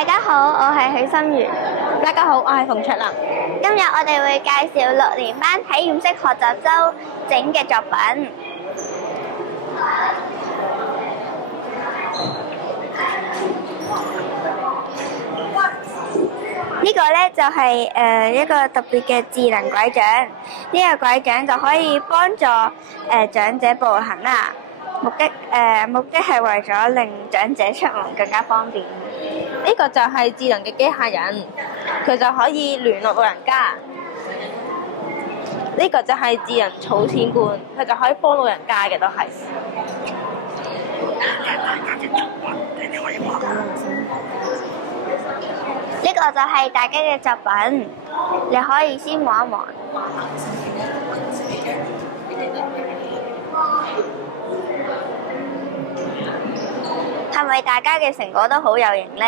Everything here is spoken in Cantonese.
大家好，我係許心如。大家好，我係馮卓琳。今日我哋會介紹6年班體驗式學習周整嘅作品。呢個呢就係一個特別嘅智能拐杖，呢個拐杖就可以幫助長者步行啦。目的係為咗令長者出門更加方便。呢個就係智能嘅機械人，佢就可以聯絡老人家。呢個就係智能儲錢罐，佢就可以幫老人家嘅都係。呢個就係大家嘅作品，你可以先望一望。係咪大家嘅成果都好有型呢？